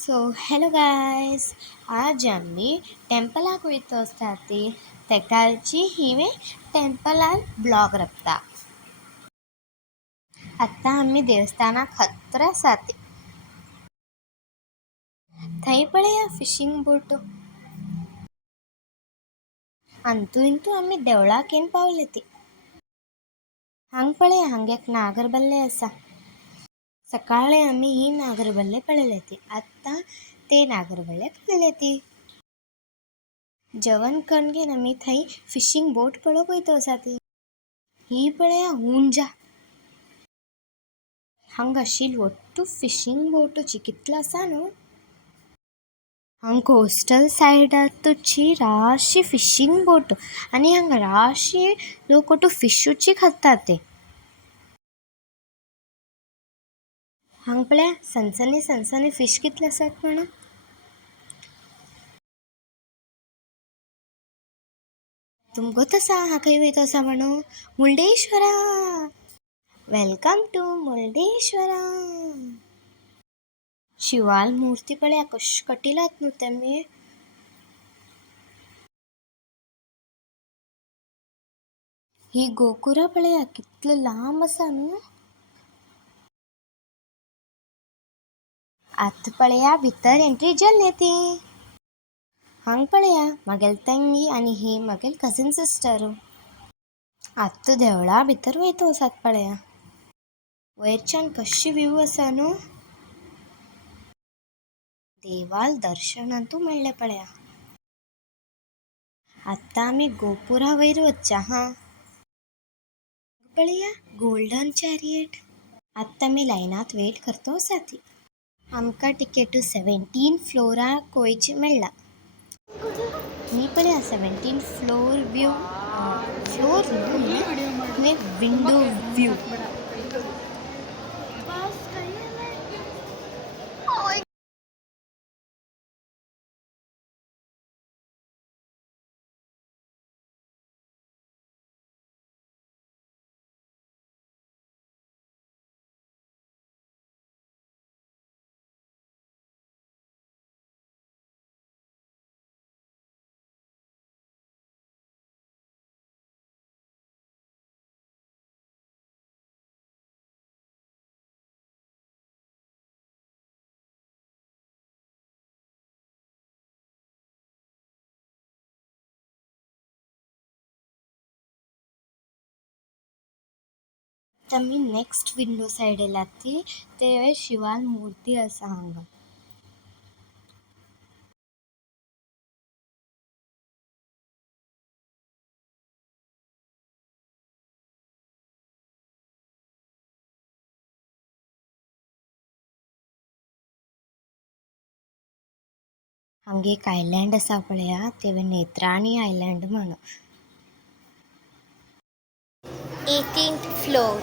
So hello guys, आज आम्ही टेंपलाक वयता आसताती तेकाची हिवे टेंपलान ब्लॉग रखता. आत्ता आम्ही देवस्थानाक हत्र आसाती. थंय पळया फिशिंग बोट. अंतू इंतू आम्ही देवळाक येवन पावले ती. हांग पळया, हांग एक नागरबल्ले आसा. सकाळी आम्ही ही नागरबल्ले पळयले ती. आत्ता ते नागरबल्ले पळयले ती. जेवण करून आम्ही थंय फिशिंग बोट पळोवंक वयता आसाती. ही पळया हुंजा. हांग आशिल्ली ಒಟ್ಟು फिशिंग बोटची कितलो आसा न्हू. हांग कोस्टल सायडातूची राशी फिशिंग बोट आनी हांगा राशी लोक फिशूची खातात ते. हांग पळया सनसनी सनसनी फिश कितले आसात म्हणून. तुमको तसा हा खंय वयता आसा म्हणून मुर्डेश्वरा. Welcome to मुर्डेश्वरा. शिवाल मूर्ती पळया कशी कटिलात न्हू तेमी. ही गोकुरा पळया कितलो लांब आसा न्हू. आत्ता पळया भितर एंट्री जाल्ली ती. हांग पळया मागेल तंगी आनी ही मागेल कझन सिस्टर. आत्ता देवळा भितर वयता आसात पळया. वयरच्यान कशी व्यू आसा न्हू. देवाल दर्शनांतू मेळ्ळें पळया. आत्ता आमी गोपुरा वयर वचचा हा. पळया गोल्डन चॅरियट. आत्ता आमी लायनात वेट करता आसाती. आमकां टिकेट 17 फ्लोराक वयची मेळ्ळा. ही पळया 17 फ्लोर व्यू. फ्लोर न्हू विंडो व्यू. आमी नेक्स्ट विंडो सायड येयला ती. ते शिवान मूर्ती आसा हांगा. हांगा एक आयलँड आसा पळया ते नेत्राणी आयलँड म्हणून. 18th floor.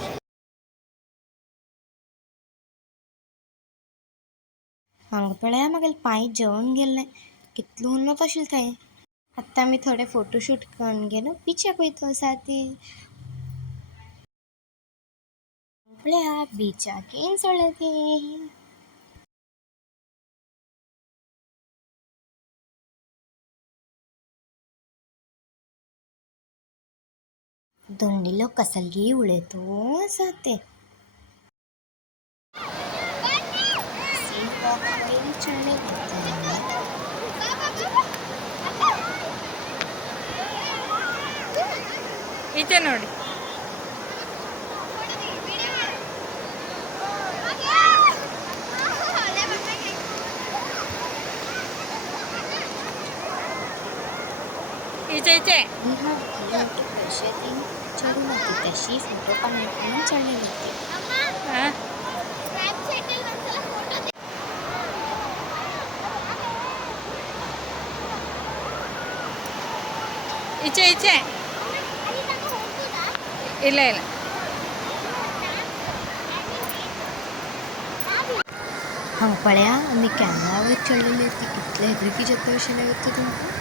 हांगा पळया मागेल पांय जेवण गेल्ले कितलो उन्नत आशिल्लो थंय. आत्ता आमी थोडे फोटोशूट करून घेवन बिचाक वयता आसाती. पळया बिचाक येवन सोडले ती. दोंडिलो कसली उडयतो आसात ते. ಈಚೆ ನೋಡಿ. ಈಚೆ ಈಚೆ पैसे तीन चढून होती तशी फोटो काढून चढलेली होती. ಈಚೆ ಈಚೆ ಇಲ್ಲ ಇಲ್ಲ. हांगा पळया आमी कॅमेरा वयर चढलेली होती. कितले हेदरीकीचे पयशे होते तुमकां.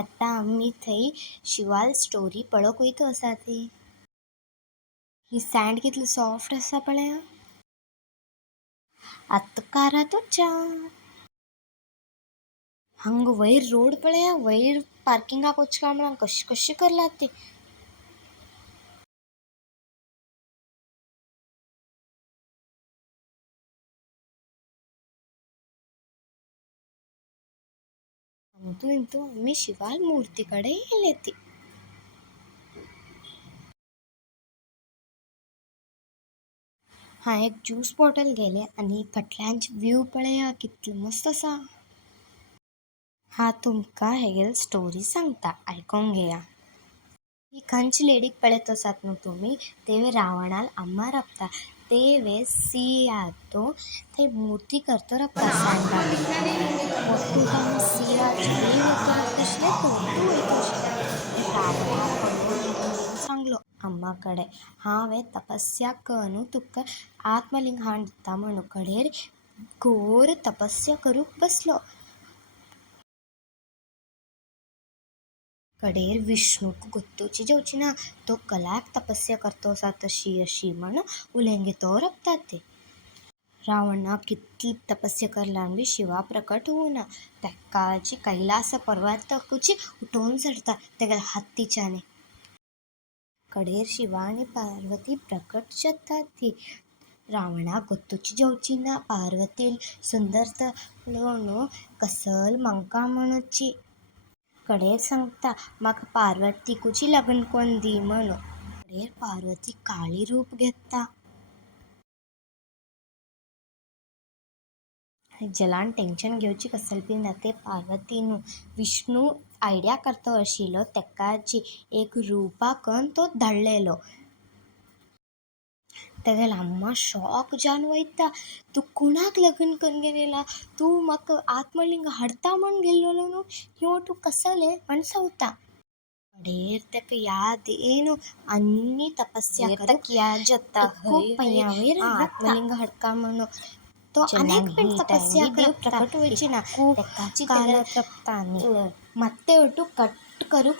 आत्ता आमी थंय शिवाल स्टोरी पळोवंक वयता आसाती. ही सँड कितली सॉफ्ट आसा पळया. आत कारा तो चार हंग वैर रोड पळया वैर पार्किंगाक वचका म्हणून कशी कशी करला ते ಅಂತೂ ಇಂತೂ आम्ही शिवाल मूर्तीकडे गेले ती हा एक ज्यूस बॉटल गेले आणि फाटल्यानचे व्यू पळया कितलो मस्त असा हा तुमका हेगेल स्टोरी सांगता ऐकून घेया ही खंच लेडीक पळत असात न्हू तुम्ही तेवे रावणाल अम्मा रपता तेवे सियातो ते मूर्ती करतो रपता सांगा ಒಟ್ಟು ತಮ್ಮ ಸಿಯ ಜೀವಿತದಷ್ಟೇ ತೊಟ್ಟು सांगलो अम्माकडे हांवें तपस्या करून तुका आत्मलिंग हाड दिता म्हणू कडेर घोर तपस्या करूंक बसलो कडेर विष्णूक गोत्तूची जेवची ना तो कलाक तपस्या करतो असा तशी अशी म्हण उलेंगे तो रपतात ते रावणा कितली तपस्या करला बी शिवा प्रकट होऊना तेकाची कैलास पर्वतकुची उठवून चढता तेगेल हत्तीच्याने कडेर शिवा आणि पार्वती प्रकट जातात ती रावणा गोत्तूची जेवची ना पार्वती सुंदर न्हू कसल मंका म्हणूची कडेर सांगता म्हाका पार्वती कुची लग्न कोण दी म्हणू कडेर पार्वती काळी रूप घेता जलान टेन्शन घेवची कसल बी ना ते पार्वती न्हू विष्णू आयडिया करतो आशिल्लो तेकाची एक रुपा करून तो धाडलेलो तेगेल अम्मा शॉक जावन वयता तू कोणाक लग्न करून गेलेला तू म्हाका आत्मलिंग हाडता म्हण गेल्लो न्हू ह्यो तू कसले म्हण सवता कडेर तेका याद येयन आनी तपस्या करूंक याद जाता खूब पय्यावयर आत्मलिंग हाडका म्हणून तो अनेक पण तपस्या प्रकट व्हायची ना तेकाची ಮತ್ತೆ ಒಟ್ಟು कट करूक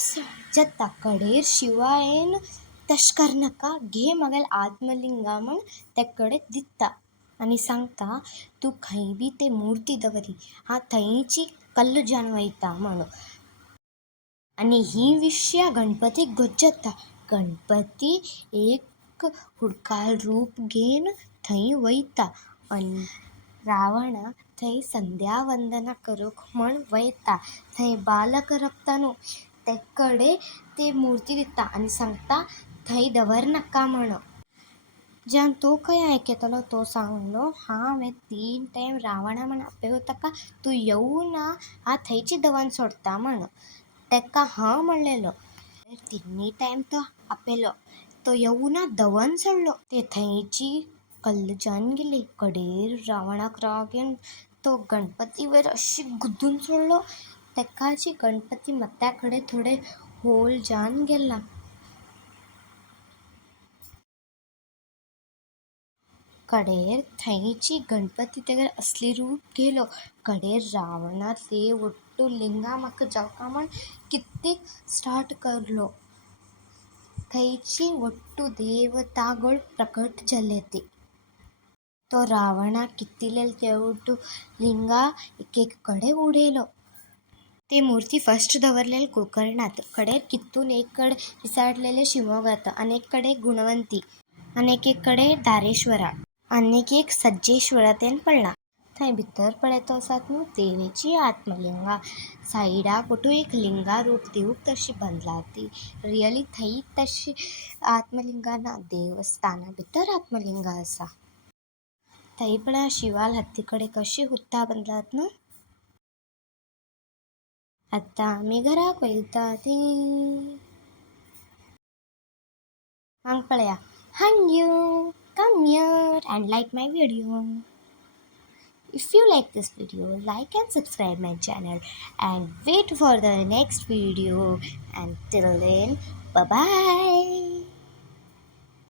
जाता कडेर शिवायन तश करनाका घे मगेल आत्मलिंगा म्हण ते कडेन दिता आनी सांगता तू खंय बी ते मूर्ती दवरी हा थंयची कल्ल जावन वयता म्हणून आनी ही विशया गणपतीक गोज्जता गणपती एक हुडकाल रूप घेवन थंय वयता आनी रावणा थंय संध्या वंदना करूंक म्हण वयता थंय बालक रपता न्हू ते कडेन ते मूर्ती दिता आनी सांगता थंय दवरनाका म्हण ज्यान तो खंय आयकतलो तो सांगलो हांवें 3 टायम रावणा म्हण आपयलो ताका तू येवना हा थंयची दवन सोडता म्हण तेका हां म्हणलेलो 3 टायम तो आपयलो तो येवना दवन सोडलो ते थंयची कल्ल जावन गेली कडेर रावणाक राग येवन तो गणपती वयर अशी गुद्दून सोडलो तेकाची गणपती मत्या कडेन थोडे होल जावन गेला कडेर थंयची गणपती तेगेर असली रूप गेलो कडेर रावणा ते ಒಟ್ಟು लिंगा म्हाका जावका म्हण कित्येक स्टार्ट करलो थंयची ಒಟ್ಟು देवतागळ प्रकट जाले ते तो रावणा कित्तिलेल ते ಒಟ್ಟು लिंगा एक कडेन उडयलो ते मूर्ती फस्ट दवरलेले गोकर्णात कडेर कित्तून एक कಡೆ बिसाडलेले शिवमोगात आनी एक कडेन गुणवंती आनी एक कडेन धारेश्वरा आनी एक सज्जेश्वरा तेन पडला थंय भितर पळयत आसात न्हू देवीची आत्मलिंगा सायडाक ಒಟ್ಟು एक लिंगा रूप दिवूंक तशी बांदला ती रियली थंय तशी आत्मलिंगा ना देवस्थाना भितर आत्मलिंगा आसा थंय पळय शिवाल हत्ती कडेन कशी हुत्ता बांदलात न्हू आतां आमी घराक वयता ती हांग पळया हांग you come here and like my video. If you like this video, like and subscribe my channel and wait for the next video. Until then, bye bye.